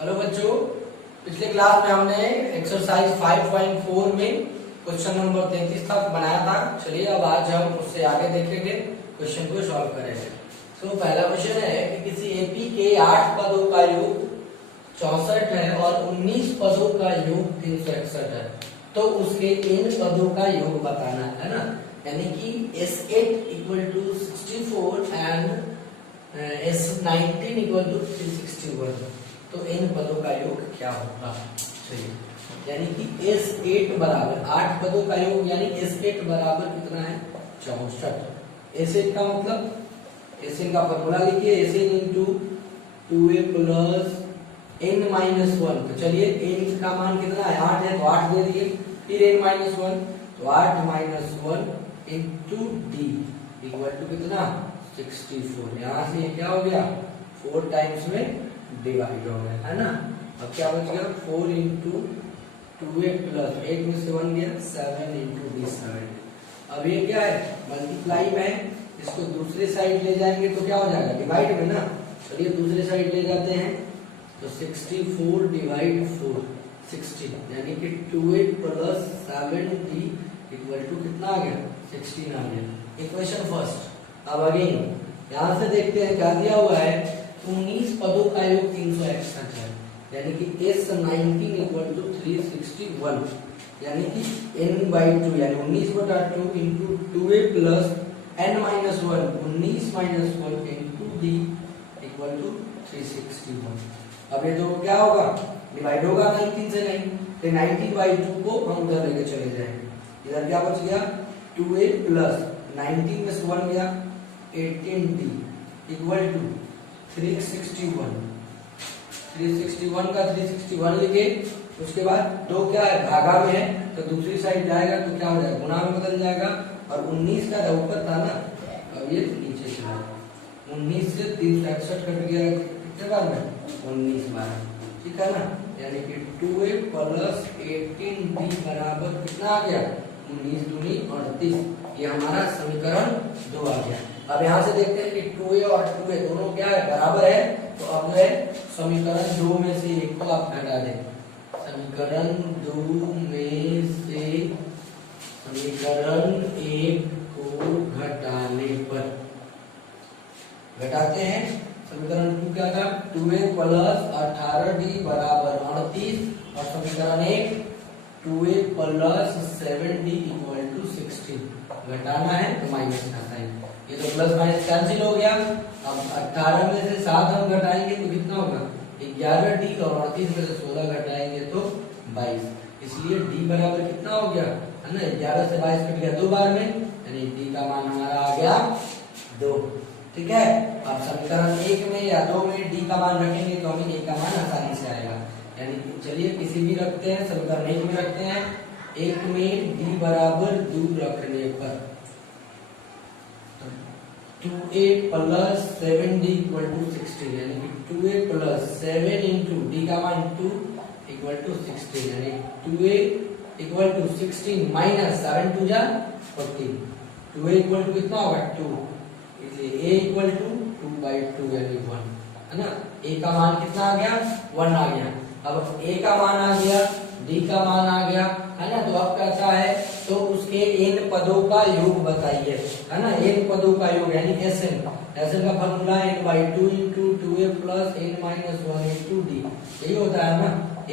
Hello बच्चों, पिछले class में हमने एक्सरसाइज 5.4 में क्वेश्चन नंबर 33 तक बनाया था। चलिए अब आज हम उससे आगे देखेंगे, क्वेश्चन को सॉल्व करेंगे। तो पहला क्वेश्चन है कि किसी एपी के 8 पदों का योग 64 है और 19 पदों का योग 361 है, तो उसके इन पदों का योग बताना है ना। यानी कि S8 equal to 64 and S19 equal to 361, तो इन पदों का योग क्या होगा। चलिए, यानी कि S8 बराबर 8 पदों का योग, यानी S8 बराबर कितना है 64। S8 का मतलब, S8 का फॉर्मूला लिखिए, S8 into 2a plus n-1। तो चलिए n का मान कितना है 8 है, तो 8 दे दिए, फिर n-1, तो 8 - 1 इंटू d इक्वल टू कितना 64। यहाँ से ये क्या हो गया 4 टाइम्स में डिवाइड हो गया है ना। अब क्या बच गया 4 इंटू 2a प्लस 8 में से 1 गया 7 इंटू d 7। अब ये क्या है मल्टीप्लाई में, इसको दूसरे साइड ले जाएंगे तो क्या हो जाएगा डिवाइड में ना। चलिए दूसरे साइड ले जाते हैं, तो 64 डिवाइड 4 60, यानी कि 2a plus 7d equal to कितना आ गया 16 आ गया। Equation first. अब अगेन यहाँ से देखते हैं क्या दिया हुआ है, 19 पदों का योग 361 है, यानी कि S19 इक्वल टू 361, यानी कि n/2 यानी 19/2 into 2a plus n-1 19 - 1 into d equal to 361। अब ये तो क्या होगा डिवाइड होगा 19 से, नहीं तो 19/2 को हम उधर लेके चले जाएंगे। इधर क्या बच गया 2a प्लस 19 में से 1 गया 18d इक्वल टू 361 का 361 लिखे। उसके बाद दो क्या है भागा में है, तो दूसरी साइड जाएगा तो क्या हो जाएगा गुणा में बदल जाएगा, और 19 का ऊपर था ना, अब ये नीचे चला, 19 से 361 कट गया कितने बार में 19 बार, ठीक है ना। यानी कि 2a प्लस 18d बराबर कितना आ गया 19 दूनी 38। ये हमारा समीकरण 2 आ गया। अब यहाँ से देखते हैं कि 2a और 2a दोनों क्या है बराबर है, तो अब है समीकरण 2 में से एक को आप घटा दें। समीकरण 2 में से समीकरण 1 को घटाने पर, घटाते हैं समीकरण 2 क्या था 2a प्लस 18d बराबर 38, और समीकरण 1 2a plus 7d equal to 16। घटाना है तो माइनस का साइन, ये तो प्लस माइनस कैंसिल हो गया। अब 18 में से 7 हम घटाएंगे तो कितना होगा 11d, और 38 में से 16 घटाएंगे तो 22। इसलिए d बराबर कितना हो गया है ना, 11 से 22 कट गया 2 बार में, यानी d का मान हमारा आ गया 2। ठीक है, अब समीकरण 1 में या 2 में d का मान रखेंगे तो हमें a का मान आसानी से आएगा। यानी चलिए किसी भी रखते हैं, समीकरण 1 में रखते हैं, 1 में d बराबर 2 रखने पर 2a plus 7d equal to 16, यानी कि 2a प्लस 7 इंटू d का मान 2 इक्वल टू 16, यानी 2a इक्वल टू 16 माइनस 7 2 जा 14, 2a इक्वल टू कितना होगा 2, इसलिए a इक्वल टू 2/2 यानी 1 है ना। a का मान कितना आ गया 1 आ गया। अब a का मान आ गया, d का मान आ गया है ना। तो अब कहता है तो उसके n पदों का योग बताइए, है ना। n पदों का योग यानी Sn का formula n/2 into 2a plus n-1 into d, यही होता है ना। n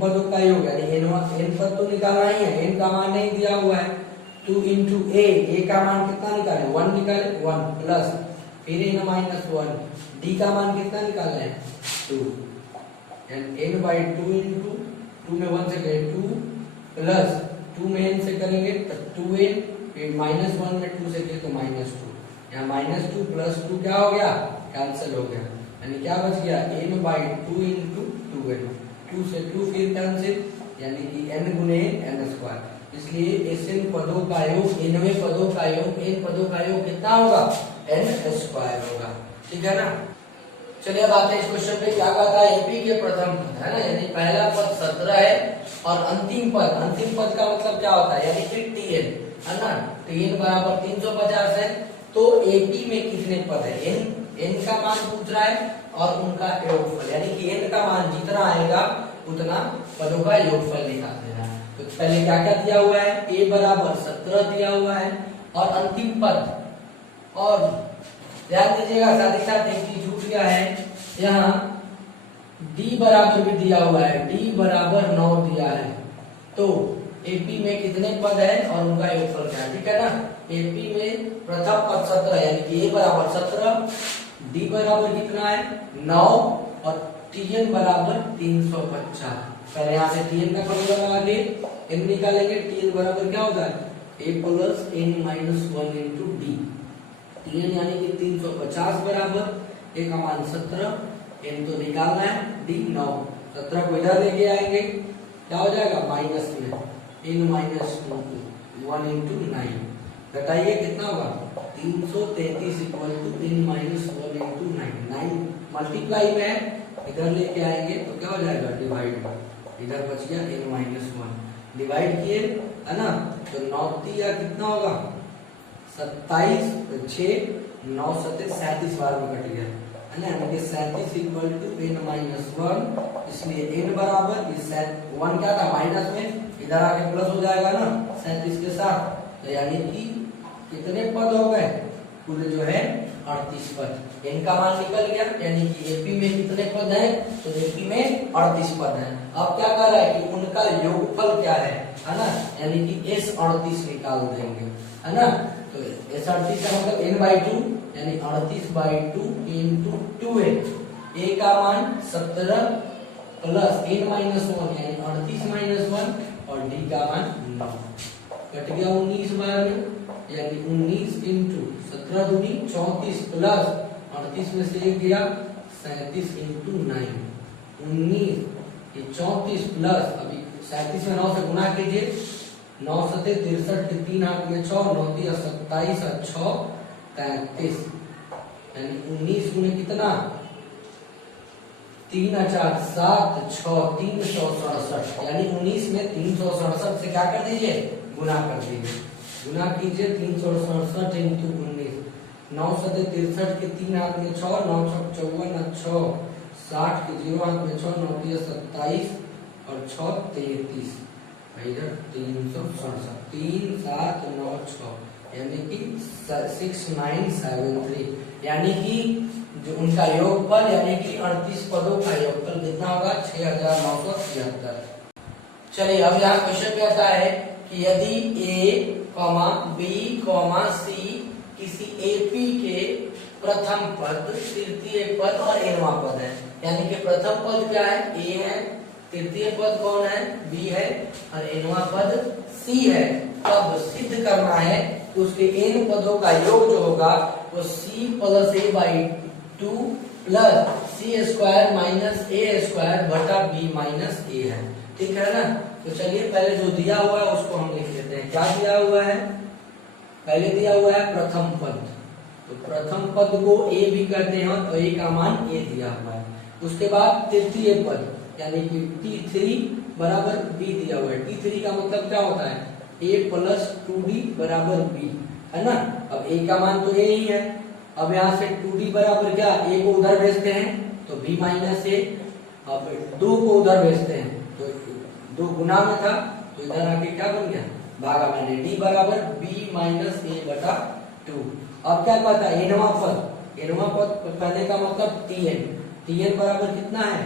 पदों का योग यानी n पद तो निकालना ही है, n का मान नहीं दिया हुआ है। 2 इंटू a का मान कितना निकाले 1 निकाले 1 प्लस फिर n-1, d का मान कितना निकालना है 2, n/2 इंटू 2 में 1 से गए 2 प्लस 2 में n से करेंगे तो 2a, फिर -1 में 2 से किए तो -2, यहाँ -2 प्लस 2 क्या हो गया कैंसिल हो गया, यानी क्या बच गया n/2 इंटू 2n, 2 से 2 फिर कैंसिल, यानी कि n गुने n²। इसलिए Sn पदों का योग, nवें पदों का योग, n पदों का योग कितना होगा n² होगा, ठीक है ना। चलिए अब आते हैं इस क्वेश्चन पे, क्या कहता है एपी के प्रथम पद है ना, यानी पहला पद 17 है और अंतिम पद का मतलब क्या होता है यानी कि tn है ना, tn बराबर 350 है। तो एपी में कितने पद है n का मान पूछ रहा है, और उनका योगफल, यानी कि n का मान जितना आएगा उतना पदों का योगफल निकाल देना। तो पहले क्या क्या दिया हुआ है, a बराबर 17 दिया हुआ है और अंतिम पद, और ध्यान दीजिएगा साथ ही साथ एक चीज छूट गया है, यहाँ d बराबर भी दिया हुआ है, d बराबर 9 दिया है। तो एपी में कितने पद है और उनका योगफल क्या है, ठीक है ना। एपी में प्रथम पद 17 यानी कि a बराबर 17, d बराबर कितना है 9 और tn बराबर 350। पहले यहाँ से tn का फॉर्मूला लगा के n निकालेंगे, tn बराबर क्या होता है a plus n minus 1 into D. tn यानी कि 350 बराबर a का मान 17, n तो निकालना है, d 9, 17 को इधर लेके आएंगे क्या हो जाएगा माइनस में n माइनस 1 इंटू 9, घटाइए कितना होगा 333 equal to n minus 1 into 9 multiply में इधर लेके आएंगे तो क्या हो जाएगा डिवाइड में, इधर बच गया n माइनस 1, डिवाइड किए है ना, तो 9 या कितना होगा 27, 6 9 7 37 बार में कट गया है ना, यानी कि 37 इक्वल टू n माइनस 1, इसलिए n बराबर इस 1 क्या था माइनस में, इधर आके प्लस हो जाएगा ना 37 के साथ, तो यानी कि कितने पद हो गए कुल जो है 38 पद। n का मान निकल गया, यानी कि एपी में कितने पद हैं, तो एपी में 38 पद हैं। अब क्या कर रहा है कि उनका योगफल क्या है ना, यानी कि s 38 निकाल देंगे है ना। तो s 38 का मतलब n बाई 2 यानी 38 बाई 2 इंटू 2a, a का मान 17 प्लस n माइनस 1 यानी 38 माइनस 1 और d का मान 9, कट गया 19 बार में, यानी 19 इंटू 17 दूनी 34 प्लस 38 में से एक गया 37 इंटू 9, 19 ये 34 प्लस अभी 37 में 9 से गुना कीजिए, 9 सते 63 के 3 हाथ में 6, 9 दिया 27 और 6 33, यानी 19 गुने कितना 3 4 7 6 367, यानी 19 में 367 से क्या कर दीजिए गुना कर दीजिए, गुना कीजिए 367 इंटू 19, 9 सते 63 के 3 हाथ में 6, 9 6 54 6 60 के 0 हाथ में 6, 9 दिया 27 और 6 33, इधर 367 3 7 9 6 यानी कि 6973, यानी कि जो उनका योगफल यानी कि 38 पदों का योगफल कितना होगा 6973। चलिए अब यहाँ क्वेश्चन पे आता है कि यदि a, b, c किसी एपी के प्रथम पद, तृतीय पद और nवां पद है, यानी कि प्रथम पद क्या है a है, तृतीय पद कौन है b है और nवां पद c है, तब सिद्ध करना है कि उसके n पदों का योग जो होगा वो c plus a by 2 plus c square minus a square बटा b माइनस a है, ठीक है ना। तो चलिए पहले जो दिया हुआ है उसको हम लिख लेते हैं, क्या दिया हुआ है, पहले दिया हुआ है प्रथम पद, तो प्रथम पद को a भी कहते हैं और a का मान a दिया हुआ है। उसके बाद तृतीय पद यानी कि t3 बराबर b दिया हुआ है, t3 का मतलब क्या होता है a प्लस 2d बराबर b है ना। अब a का मान तो a ही है, अब यहाँ से 2d बराबर क्या, a को उधर भेजते हैं तो b माइनस a, अब 2 को उधर भेजते हैं तो 2 गुना में था तो इधर आके क्या बन गया भागा मैंने, d बराबर b माइनस a बटा 2। अब क्या कहता है nवां पद पहले का मतलब tn बराबर कितना है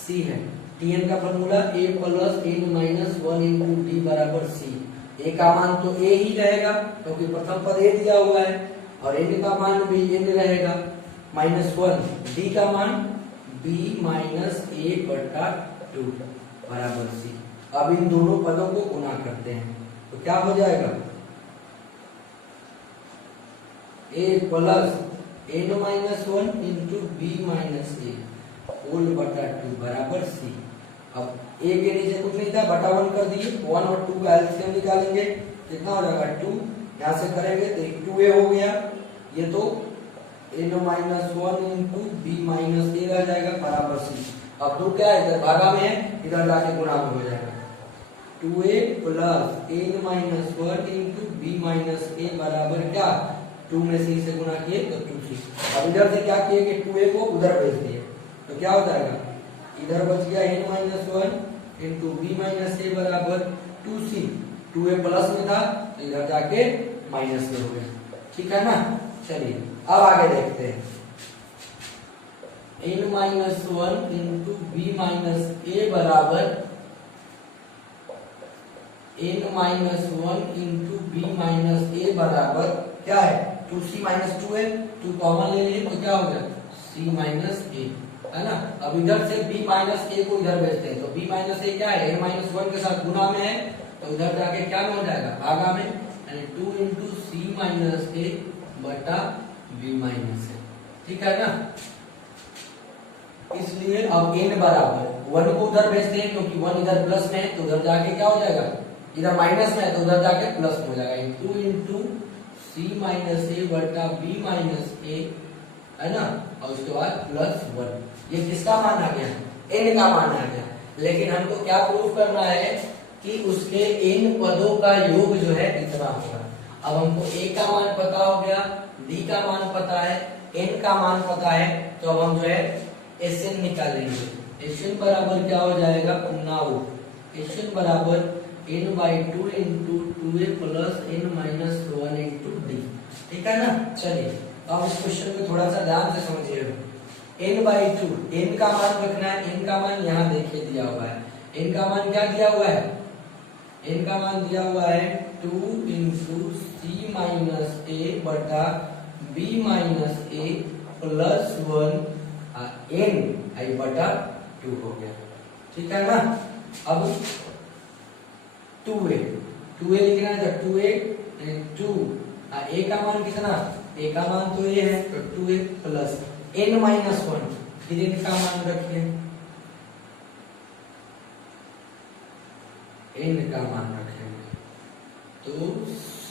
c है, tn का formula a plus n minus 1 into D बराबर c, a का मान तो a ही रहेगा क्योंकि प्रथम पद a दिया हुआ है और n का मान भी n रहेगा माइनस 1, d का मान b माइनस a बटा 2 बराबर c। अब इन दोनों पदों को गुना करते हैं तो क्या हो जाएगा a plus n minus 1 into b minus a whole बटा 2 बराबर c। अब a के नीचे कुछ नहीं था बटा 1 कर दिए, 1 और 2 का एलसीएम निकालेंगे कितना हो जाएगा 2, यहाँ से करेंगे तो 2a हो गया, ये तो n minus 1 into b minus a रह जाएगा बराबर c। अब 2 क्या है इधर भागा में है, इधर जाके गुणा में हो जाएगा 2a plus n minus 1 into b minus a बराबर क्या 2 में c से गुना किए तो 2c। अब इधर से क्या किए कि 2a को उधर भेज दिए तो क्या हो जाएगा, इधर बच गया n-1 into b minus a बराबर 2c। 2a प्लस में था तो इधर जाके माइनस में हो गया, ठीक है ना। चलिए अब आगे देखते हैं, n-1 into b minus a बराबर n-1 into b minus a बराबर क्या है, 2c माइनस 2 है, 2 कॉमन ले लिए तो क्या हो गया c माइनस a, है ना। अब इधर से b माइनस a को इधर भेजते हैं तो b माइनस a क्या है, n-1 के साथ गुना में है तो उधर जाके क्या में हो जाएगा, भागा में, यानी 2 इंटू c माइनस a बटा b माइनस a, ठीक है ना। इसलिए अब n बराबर 1 को उधर भेजते हैं क्योंकि 1 इधर प्लस में है तो उधर जाके क्या हो जाएगा, इधर माइनस में है तो उधर जाके प्लस में हो जाएगा, 2 इंटू सी माइनस ए बटा बी माइनस ए, है ना। और उसके बाद प्लस 1, ये किसका मान आ गया, n का मान आ गया। लेकिन हमको क्या प्रूफ करना है कि उसके n पदों का योग जो है इतना होगा। अब हमको a का मान पता हो गया, d का मान पता है, n का मान पता है, तो अब हम जो है Sn निकालेंगे। Sn बराबर क्या हो जाएगा, 9। Sn बराबर n/2 into 2a plus n minus 1 into D, ठीक है ना। चलिए अब इस क्वेश्चन को थोड़ा सा ध्यान से समझिएगा। n/2, n का मान रखना है, n का मान यहाँ देखिए दिया हुआ है, n का मान क्या दिया हुआ है, n का मान दिया हुआ है 2 इंटू सी माइनस ए बटा बी माइनस ए प्लस 1 n आई बटा 2 हो गया, ठीक है ना। अब 2a लिखना है तो 2a 2 a का मान कितना, a का मान तो a है तो 2a प्लस n माइनस 1, फिर n का मान रखिए, n का मान रखेंगे तो c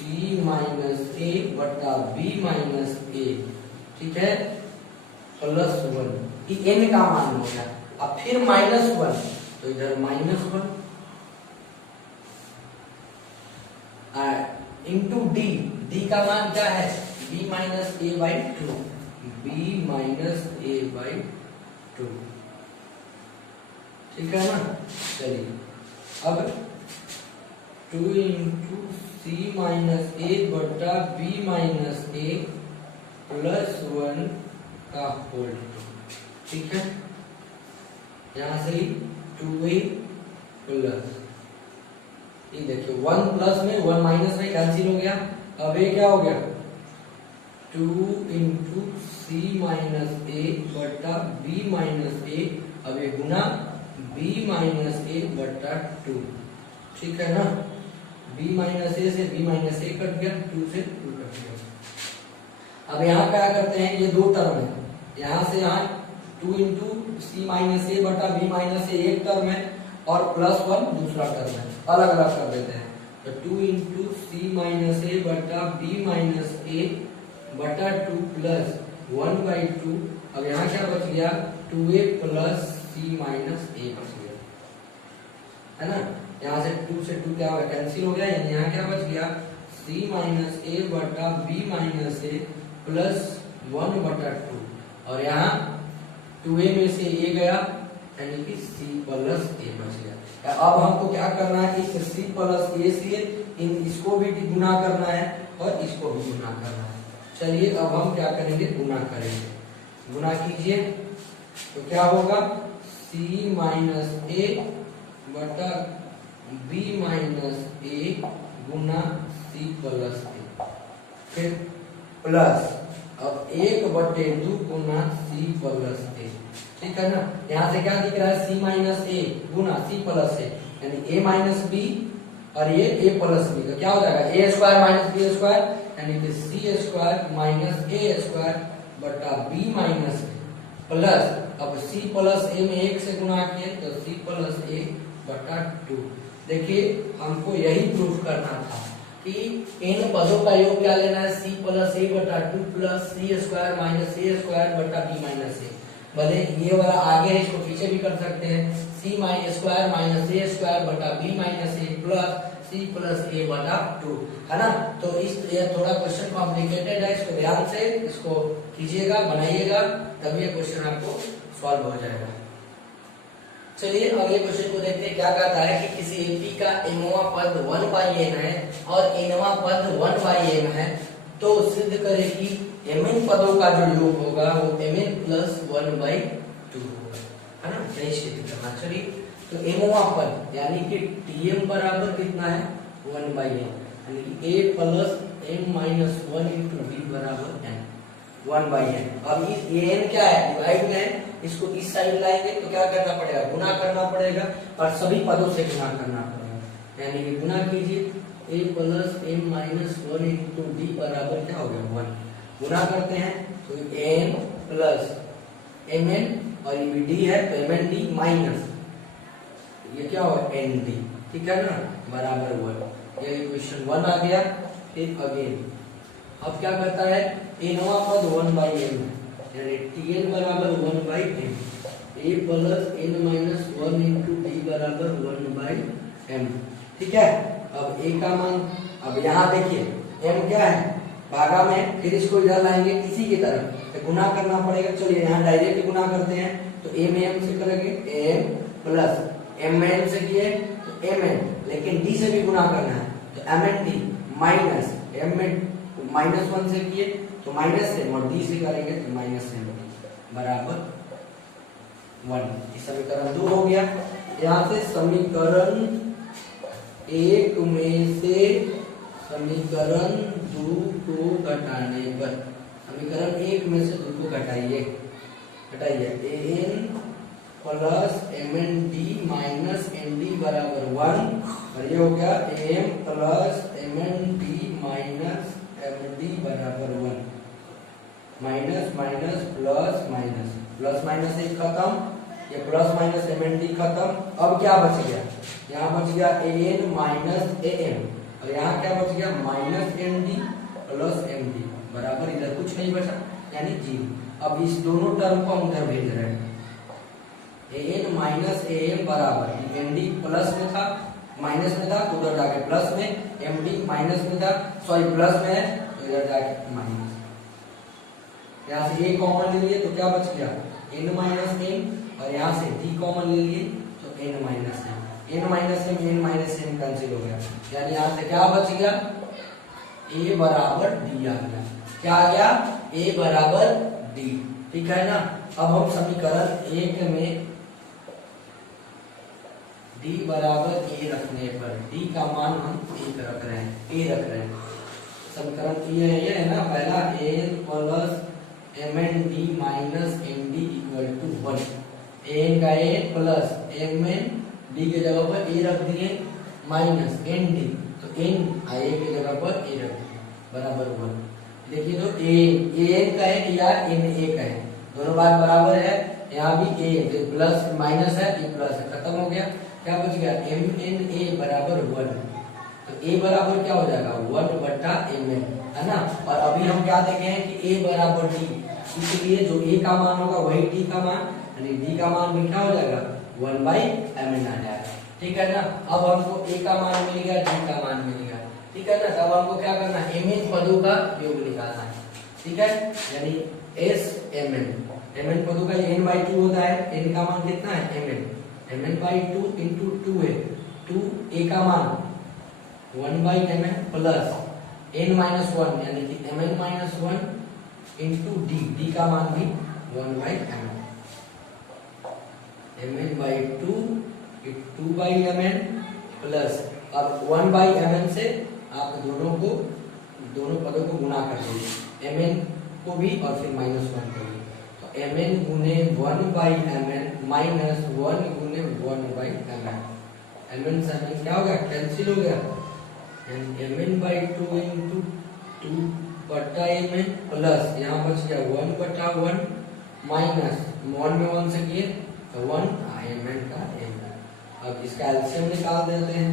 माइनस a बटा b माइनस a, ठीक है, प्लस 1, ये n का मान हो गया। अब फिर माइनस 1 तो इधर माइनस 1 इंटू डी, डी का मान क्या है, b minus a by 2, b minus a by 2, ठीक है ना। चलिए अब 2 इंटू सी माइनस a बटा b माइनस a प्लस 1 का होल 2, ठीक है। यहां से 2a प्लस, ये देखिए 1 प्लस में 1 माइनस में कैंसिल हो गया। अब ये क्या हो गया, 2 इंटू सी माइनस ए बटा बी माइनस ए, अब ये गुना b माइनस ए बटा 2, ठीक है ना। b माइनस ए से b माइनस ए कट गया, 2 से 2 कट गया। अब यहाँ क्या करते हैं, ये दो टर्म है, यहाँ से यहाँ 2 इंटू सी माइनस ए बटा बी माइनस ए एक टर्म है और प्लस 1 दूसरा टर्म है, अलग अलग कर देते हैं। तो 2 इंटू सी माइनस ए बटा बी माइनस ए बटा 2 प्लस 1/2। अब यहाँ क्या बच गया, 2a प्लस सी माइनस ए बच गया, है ना। यहाँ से 2 से 2 क्या हुआ, कैंसिल हो गया, यानी यहाँ क्या बच गया, c माइनस ए बटा बी माइनस ए प्लस 1/2, और यहाँ 2a में से a गया यानी कि c प्लस a बच गया। अब हमको क्या करना है, इस c प्लस a से इसको भी गुना करना है और इसको भी गुना करना है। चलिए अब हम क्या करेंगे, गुना करेंगे, गुना कीजिए तो क्या होगा, c माइनस a बटा b minus a Guna c plus a, फिर प्लस अब 1/2 गुना c प्लस a, ठीक है ना। यहाँ से क्या दिख रहा है, c minus a Guna c plus a, यानी a माइनस b और ये a प्लस b, तो क्या हो जाएगा, a square minus b square, यानी कि c square minus a square बटा b माइनस a प्लस, अब c प्लस a में 1 से गुना किए तो c प्लस a बटा 2। देखिए हमको यही प्रूफ करना था कि इन पदों का योग क्या लेना है, c प्लस a बटा 2 plus c square minus a square बटा b माइनस a। भले ये वाला आगे है, इसको पीछे भी कर सकते हैं, c square minus a square बटा b minus a plus c plus a बटा 2, है ना। तो ये थोड़ा क्वेश्चन कॉम्प्लिकेटेड है, इसको ध्यान से इसको कीजिएगा, बनाइएगा, तभी ये क्वेश्चन आपको सॉल्व हो जाएगा। चलिए अगले क्वेश्चन को देखते हैं। क्या कहता है कि किसी एपी का एमवा पद 1/n है और एनवा पद 1/m है, तो सिद्ध करें कि mn पदों का जो योग होगा वो mn प्लस 1/2 होगा, है ना। यही सिद्ध करना। चलिए तो एमवा पद यानी कि tm बराबर कितना है 1/n, यानी कि a plus m minus 1 into d बराबर n 1/n। अब ये n क्या है, डिवाइड में है, इसको इस साइड लाएंगे तो क्या करना पड़ेगा, गुना करना पड़ेगा और सभी पदों से गुना करना पड़ेगा, यानी कि गुना कीजिए a plus m minus 1 into D बराबर क्या हो गया 1। गुना करते हैं तो n प्लस mn और ये d है तो mnd माइनस ये क्या होगा nd, ठीक है ना, बराबर 1। ये इक्वेशन 1 आ गया। फिर अगेन अब क्या करता है, एनवा पद 1/m है, यानी tn बराबर 1/m, a plus n minus 1 into D बराबर 1/m, ठीक है। अब a का मान, अब यहाँ देखिए m क्या है भागा में, फिर इसको इधर लाएंगे इसी की तरफ तो गुना करना पड़ेगा। चलिए यहाँ डायरेक्ट गुना करते हैं तो a में m से करेंगे m प्लस mn से किए तो mn, लेकिन d से भी गुना करना है तो mnd माइनस m माइनस 1 से किए तो माइनस m और d से करेंगे तो माइनस m बराबर 1। इस समीकरण 2 हो गया। यहाँ से समीकरण 1 में से समीकरण 2 को घटाने पर, समीकरण 1 में से 2 को घटाइए, an plus mnd minus md बराबर 1 और ये हो गया am plus mnd minus md बराबर 1। Minus minus plus minus, plus minus एक खत्म, ये प्लस माइनस mnd खत्म। अब क्या बच गया, यहाँ बच गया an माइनस am और यहाँ क्या बच गया माइनस md प्लस md बराबर, इधर कुछ नहीं बचा यानी 0। अब इस दोनों टर्म को हम उधर भेज रहे हैं, an माइनस am बराबर md प्लस में था, माइनस में था तो उधर जाके प्लस में, md माइनस में था सॉरी प्लस में है तो इधर जाके माइनस। यहाँ से a कॉमन ले लिए तो क्या बच गया n माइनस m और यहाँ से d कॉमन ले लिए तो n minus m, n minus m n minus m cancel हो गया, यानी यहाँ से क्या बच गया a बराबर d आ गया। क्या आ गया a बराबर d, ठीक है ना। अब हम समीकरण 1 में d बराबर a रखने पर d का मान हम 1 रख रहे हैं, a रख रहे हैं। समीकरण ये है ना पहला, an plus mnd minus md equal to 1, an का a प्लस mn d के जगह पर a रख दिए माइनस nd तो n a के जगह पर a रख दिए बराबर 1। देखिए तो an का है या na का है, दोनों बात बराबर है, यहाँ भी a प्लस माइनस है ये प्लस है, खत्म हो गया। क्या बच गया mna बराबर 1, तो a बराबर क्या हो जाएगा 1 बटा mn, है ना। और अभी हम क्या देखे हैं कि a बराबर d, इसलिए जो a का मान होगा वही d का मान, यानी d का मान भी क्या हो जाएगा 1/mn आ जाएगा, ठीक है ना। अब हमको a का मान मिल गया, d का मान मिल गया, ठीक है ना। तब हमको क्या करना है mn पदों का योग निकालना है, ठीक है, यानी s mn पदों का n/2 होता है, n का मान कितना है mn/2 इंटू 2a, 2a का मान 1/mn प्लस n-1 यानी कि mn-1 इंटू d का मान भी 1/mn, mn/2 2/mn प्लस, अब 1/mn से आप दोनों पदों को गुना कर दीजिए, mn को भी और फिर -1 को भी, तो mn गुने 1/mn माइनस 1 गुने 1/mn, mn से mn क्या हो गया कैंसिल हो गया, mn/2 इंटू 2 बटा mn प्लस यहाँ बच गया 1/1 माइनस 1 में 1 से किए तो 1 mn का mn। अब इसका एलसीएम निकाल देते हैं,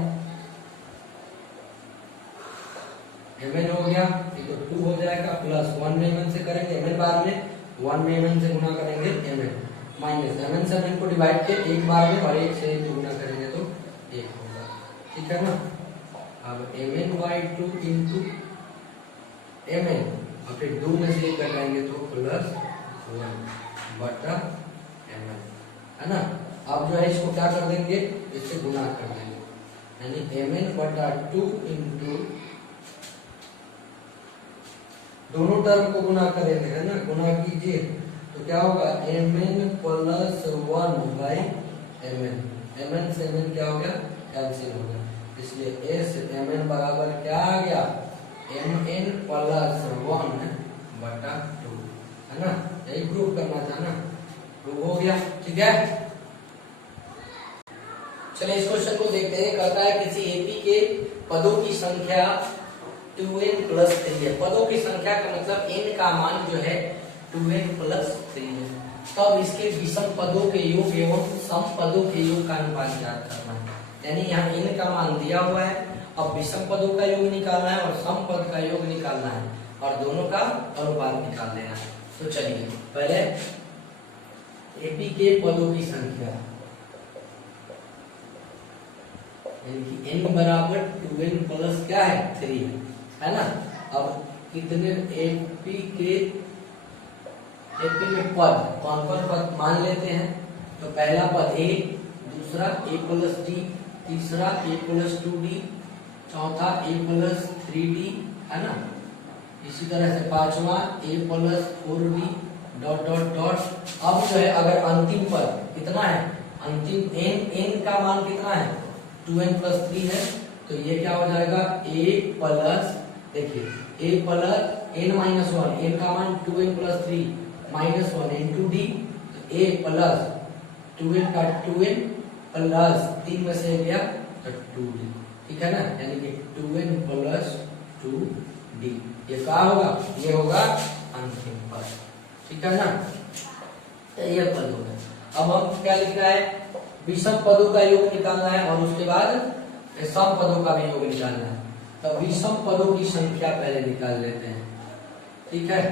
mn हो गया ये तो 2 हो जाएगा प्लस 1 में mn से करेंगे mn बार में, 1 में mn से गुना करेंगे mn माइनस mn से mn को डिवाइड के एक बार में और एक से गुना करेंगे तो 1 होगा, ठीक है ना। अब mn/2 इंटू mn और फिर 2 में से कटाएंगे तो प्लस 1 बटा mn, है ना। अब जो है इसको क्या कर देंगे, इससे गुना कर देंगे, यानी mn/2 इंटू दोनों टर्म को गुना करेंगे, है ना। गुना कीजिए तो क्या होगा, mn plus 1 by mn, mn से mn क्या हो गया, कैंसिल हो गया, इसलिए s mn बराबर क्या आ गया, mn प्लस 1 बटा 2, है ना। यही प्रूव करना था ना, प्रूव हो गया, ठीक है। चलिए इस क्वेश्चन को देखते हैं। कहता है किसी एपी के पदों की संख्या 2n प्लस 3 है। पदों की संख्या का मतलब n का मान जो है 2n प्लस 3 है। तब इसके विषम पदों के योग एवं सम पदों के योग का अनुपात ज्ञात करना है। यानी यहाँ n का मान दिया हुआ है, अब विषम पदों का योग निकालना है और सम पद का योग निकालना है और दोनों का अनुपात निकाल देना है। तो चलिए पहले एपी के पदों की संख्या, n बराबर 2n प्लस क्या है 3 है ना। अब कितने एपी में पद, कौन कौन पद मान लेते हैं, तो पहला पद a, दूसरा a प्लस d, तीसरा a प्लस 2d, चौथा a प्लस 3d, है ना। इसी तरह से पांचवा a plus 4d dot dot dot. अब जो है अगर अंतिम पद कितना है, अंतिम n का मान कितना है 2n प्लस 3 है, तो ये क्या हो जाएगा a प्लस, देखिए a plus n minus 1, n का मान 2n plus 3 minus 1 into D, तो a प्लस 2n का 2n प्लस 3 में से गया तो 2d, ठीक है ना। यानी कि 2n प्लस 2d, ये क्या होगा, ये होगा अंतिम पद, ठीक है ना। तो ये पद हो गया। अब हम क्या लिखना है, विषम पदों का योग निकालना है और उसके बाद सम पदों का भी योग निकालना है। तो विषम पदों की संख्या पहले निकाल लेते हैं, ठीक है।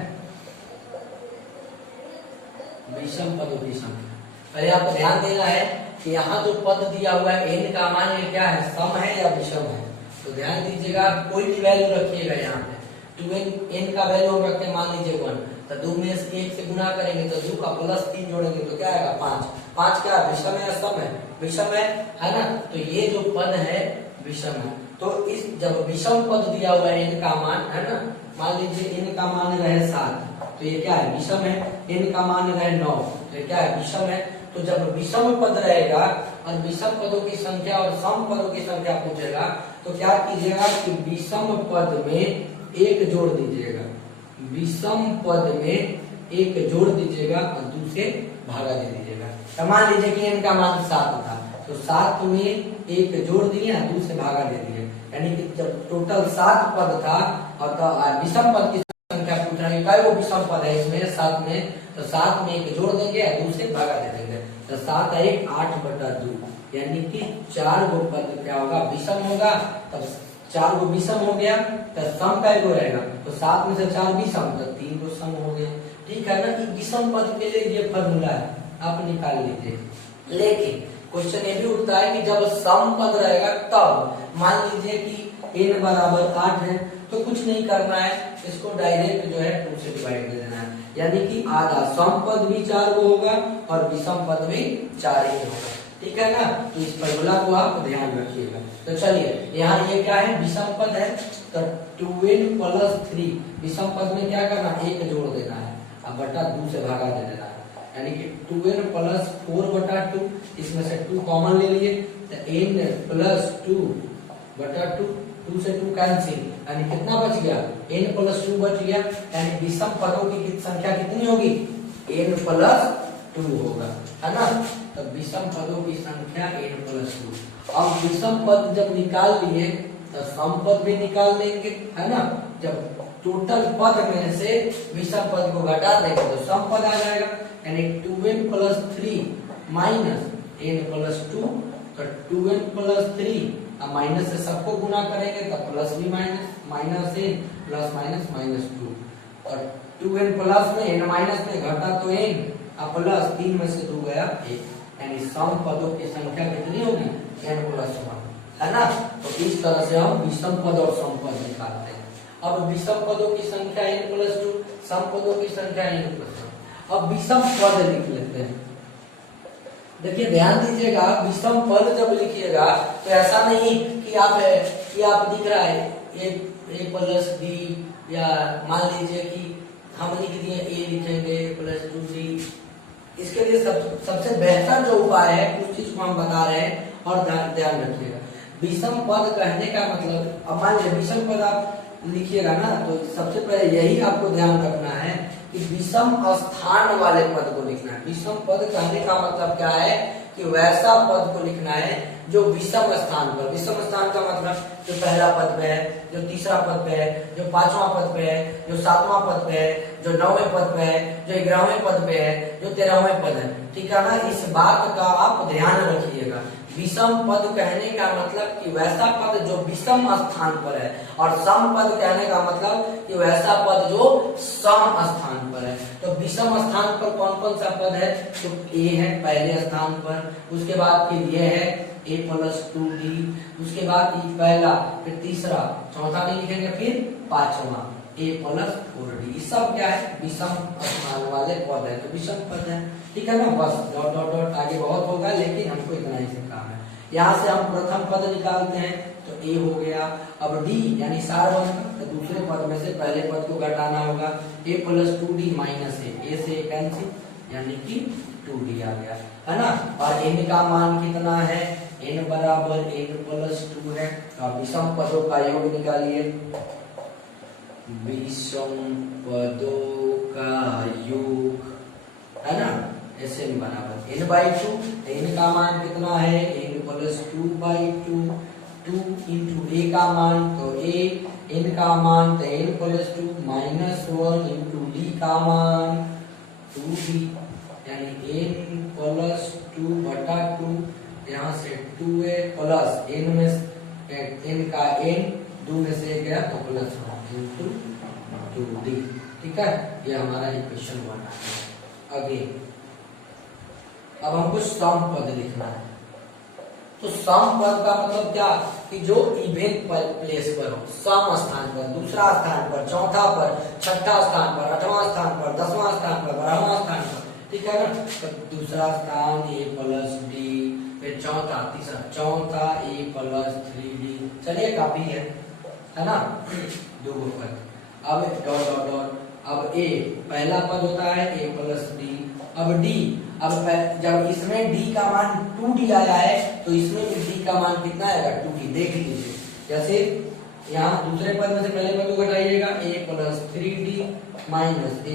विषम पदों की संख्या पहले आपको ध्यान देना है कि यहाँ जो पद दिया हुआ है n का मान ये क्या है, सम है या विषम है। तो ध्यान दीजिएगा, कोई भी वैल्यू रखिएगा यहाँ पे। 2n का वैल्यू हम रखते हैं मान लीजिए 1, तो 2 में से 1 से गुना करेंगे तो 2 का प्लस 3 जोड़ेंगे तो क्या आएगा 5। 5 क्या विषम है या सम है, विषम है ना। तो ये जो पद है विषम है। तो इस जब विषम पद दिया हुआ है n का मान, है ना, मान लीजिए n का मान रहे 7, तो ये क्या है विषम है। n का मान रहे 9, तो ये क्या है विषम है। तो जब विषम पद रहेगा और विषम पदों की संख्या और सम पदों की संख्या पूछेगा तो क्या कीजिएगा कि विषम पद में एक जोड़ दीजिएगा, विषम पद में एक जोड़ दीजिएगा और 2 से भागा दे दीजिएगा। तो मान लीजिए कि n का मान 7 था, तो 7 में एक जोड़ दिए, 2 से भागा दे दिए, यानी कि जब टोटल 7 पद था और विषम पद की संख्या पूछ रहा है, क्या वो विषम पद है इसमें 7 में, तो 7 में एक जोड़ देंगे, 2 से भागा दे देंगे, तो 7 1 8 बटा 2, यानी कि 4 गो पद क्या होगा विषम होगा। तब 4 गो विषम हो गया तो सम का गो रहेगा, तो 7 में से 4 विषम, तो 3 गो सम हो गया, ठीक है ना। विषम पद के लिए ये फॉर्मूला है, आप निकाल लीजिए। लेकिन क्वेश्चन ये भी उठता है कि जब सम पद रहेगा तब मान लीजिए कि n बराबर 8 है, तो कुछ नहीं करना है, इसको डायरेक्ट जो है 2 से डिवाइड कर देना है, यानी कि आधा सम पद भी 4 गो होगा और विषम पद भी 4 ही होगा, ठीक है ना। तो इस फॉर्मूला को आप ध्यान रखिएगा। तो चलिए यहाँ ये क्या है विषम पद है, तो 2n प्लस 3, विषम पद में क्या करना है, एक जोड़ देना है, अब बटा 2 से भागा दे देना है, यानी कि 2n प्लस 4 बटा 2, इसमें से 2 कॉमन ले लिए, तो n प्लस 2 बटा 2, 2 से 2 कैंसिल, यानी कितना बच गया n प्लस 2 बच गया, यानी विषम पदों की संख्या कितनी होगी n प्लस 2 होगा, है ना। तो विषम पदों की संख्या n प्लस 2। अब विषम पद जब निकाल लिए तो सम पद भी निकाल लेंगे, है ना। जब टोटल पद में से विषम पद को घटा देंगे तो सम पद आ जाएगा, यानी 2n plus 3 minus n plus 2, तो 2n प्लस 3 अब माइनस से सबको गुना करेंगे तो प्लस भी minus, minus n plus minus minus 2, और 2n प्लस में n माइनस में घटा तो n, अब प्लस 3 में से 2 गया 1, यानी सम पदों की संख्या कितनी होगी n प्लस 1। है ना। तो इस तरह से हम विषम पद और सम पद निकालते हैं। अब विषम पदों की संख्या n+2, सम पदों की संख्या n+1। अब विषम पद लिख लेते हैं। देखिए ध्यान दीजिएगा, विषम पद जब लिखिएगा तो ऐसा नहीं कि आप दिख रहा है a+b, या मान लीजिए कि हम लिख दिए a लिखेंगे +2b। इसके लिए सबसे बेहतर जो उपाय है उस चीज को हम बता रहे हैं और ध्यान रखिएगा। विषम पद कहने का मतलब, अब मान लीजिए विषम पद आप लिखिएगा ना, तो सबसे पहले यही आपको ध्यान रखना है कि विषम स्थान वाले पद को लिखना है। विषम पद कहने का मतलब क्या है कि वैसा पद को लिखना है जो विषम स्थान पर, विषम स्थान का मतलब जो पहला पद पे है, जो तीसरा पद पे है, जो पांचवा पद पे है, जो सातवां पद पे है, जो 9वें पद पे है, जो 11वें पद पे है, जो 13वें पद है। ठीक है ना, इस बात का आप ध्यान रखिएगा। विषम पद कहने का मतलब कि वैसा पद जो विषम स्थान पर है, और सम पद कहने का मतलब कि वैसा पद जो सम स्थान पर है। तो विषम स्थान पर कौन कौन सा पद है? तो a है पहले स्थान पर, उसके बाद फिर ये है a+2d, उसके बाद पहला, फिर तीसरा, चौथा नहीं लिखेंगे, फिर पांचवा a+4d। ये सब क्या है? विषम स्थान वाले पद है, तो विषम पद है। ठीक है ना, बस डॉट डॉट डॉट आगे बहुत होगा, लेकिन हमको इतना ही से काम है। यहाँ से हम प्रथम पद निकालते हैं, तो a हो गया। अब d यानी सारवंत, तो दूसरे पद में से पहले पद को घटाना होगा, a+2d माइनस a से कैंसिल, यानी कि 2d आ गया, है ना। और n का मान कितना है? n बराबर n+2 है। अब विषम पदों का योग निकालिए। विषम पदों का योग, है ना, ऐसे बराबर n/2। n का मान कितना है? n+2/2, 2 into a का मान, तो a, n का मान तो n+2 -1 into d का मान 2d, यानी n+2/2, यहाँ से 2a प्लस n में n का n 2 में से गया तो +1 into 2d। ठीक है, ये हमारा इक्वेशन 1 आ गया। आगे अब हमको सम पद लिखना है। तो सम पद का मतलब क्या कि जो इवन प्लेस पर हो, सम स्थान पर, दूसरा स्थान पर, चौथा पर, छठा स्थान पर, 8वां स्थान पर, 10वां स्थान पर, 12वां स्थान पर। ठीक है ना, तो दूसरा स्थान a+d, फिर चौथा, तीसरा, चौथा a+3d। चलिए काफी है ना, दो पद। अब डॉट डॉट डॉट, अब a पहला पद होता है a+d, अब d, अब जब इसमें d का मान 2d आया है, तो इसमें भी d का मान कितना आएगा? 2d। देख लीजिए, जैसे यहाँ दूसरे पद में से पहले पद को घटाइएगा, a+3d minus a+d,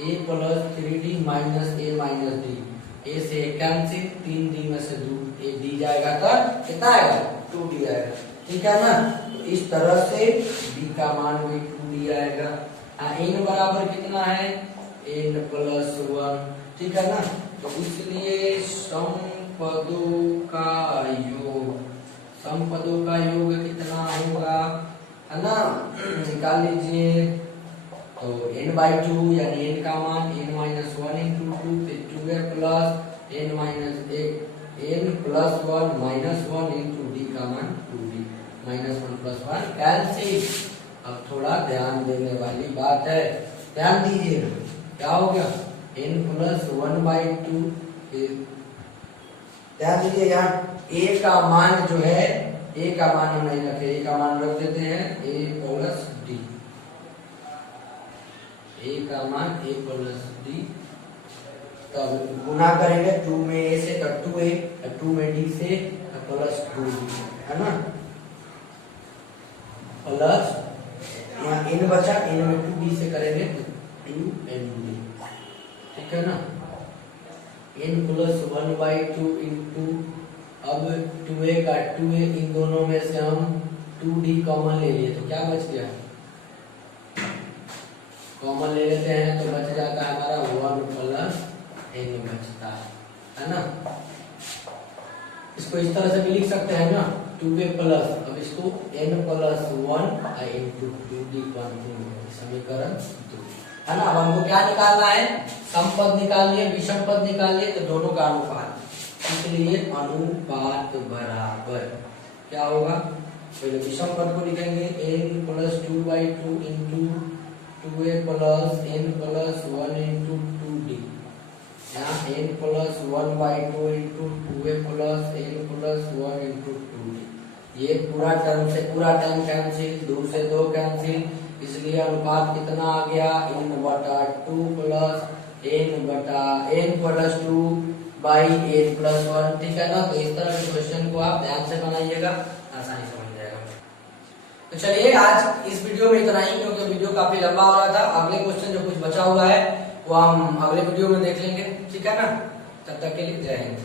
a+3d minus a-d, a से कैंसिल, 3d में से 2d जाएगा, तो कितना आएगा? 2d आएगा। ठीक है ना, तो इस तरह से d का मान भी 2d आएगा। n बराबर कितना है? n+1। ठीक है ना, तो इसलिए सम पदों का योग, सम पदों का योग कितना होगा, है ना, निकाल लीजिए। तो n/2 यानी n का मान n-1 into 2, फिर 2a plus n+1 -1 into d का मान 2d, -1 + 1 कैंसिल। अब थोड़ा ध्यान देने वाली बात है, ध्यान दीजिए। क्या हो गया? n+1/2। ध्यान दीजिए, यहाँ a का मान जो है, a का मान हम नहीं रखे, a का मान रख देते हैं a+d, a का मान a+d। तब गुना करेंगे 2 में a से, तो 2a, 2 में d से, +2d, है ना, प्लस यहाँ n बचा, n में 2d से करेंगे 2md। ठीक है ना, n+1/2 इंटू, अब 2a का 2a, इन दोनों में से हम 2d कॉमन ले लिए, तो क्या बच गया? कॉमन ले लेते हैं तो बच जाता है हमारा 1 + n बचता है ना। इसको इस तरह से भी लिख सकते हैं ना, 2a प्लस, अब इसको n+1 into 2d समीकरण 2, है ना। अब हमको क्या निकालना है? सम पद निकालिए, विषम पद निकालिए, तो दोनों का अनुपात। इसलिए अनुपात बराबर क्या होगा, पहले विषम पद को लिखेंगे n plus 2/2 into 2a plus n plus 1 into 2d, यहाँ n plus 1/2 into 2a plus n plus 1 into 2d, ये पूरा टर्म से पूरा टर्म कैंसिल, 2 से 2 कैंसिल, इसलिए अनुपात कितना आ गया n/2 plus n plus 2 by n plus 1, ठीक है ना। तो इस तरह के क्वेश्चन को आप ध्यान से बनाइएगा, आसानी से बन जाएगा। तो चलिए आज इस वीडियो में इतना ही, क्योंकि वीडियो काफी लंबा हो रहा था। अगले क्वेश्चन जो कुछ बचा हुआ है वो हम अगले वीडियो में देख लेंगे, ठीक है ना। तब तक के लिए जय हिंद।